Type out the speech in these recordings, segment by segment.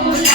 એ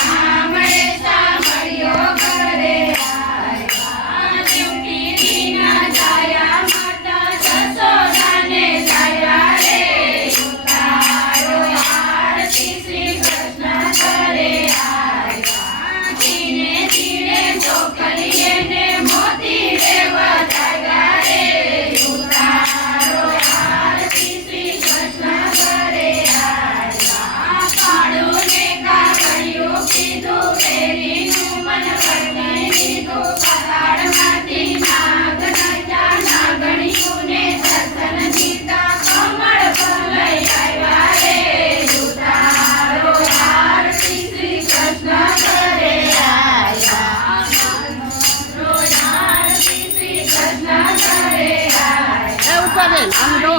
ઉષાબેન આમ જો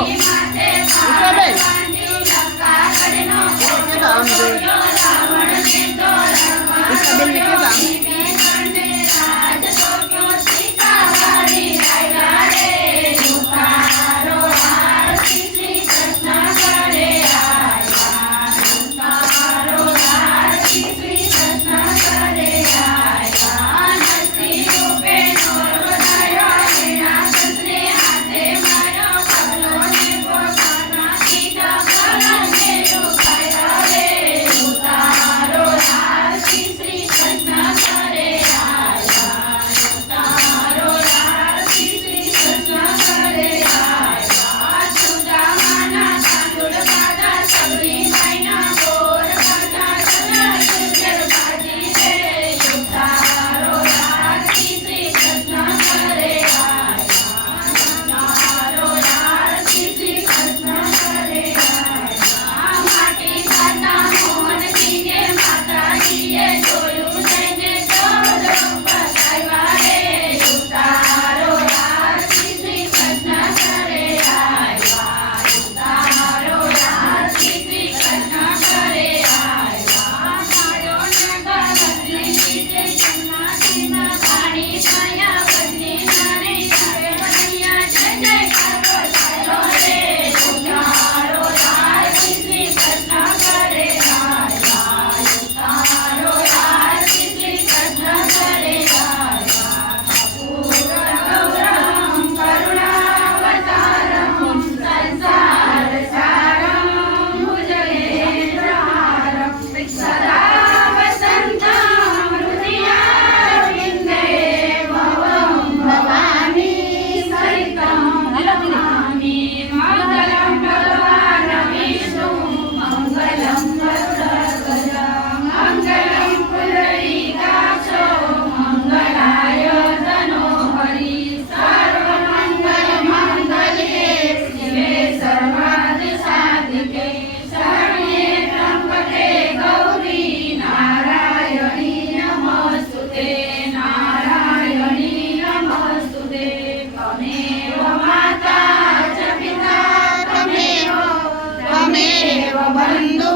त्वमेव बन्धु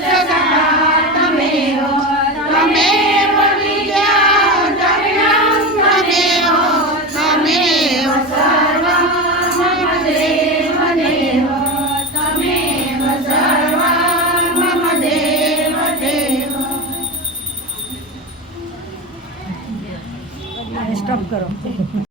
सखा त्वमेव त्वमेव निजा त्वमेव त्वमेव सर्वं मम देव देव त्वमेव सर्वं मम देव देव स्टॉप करो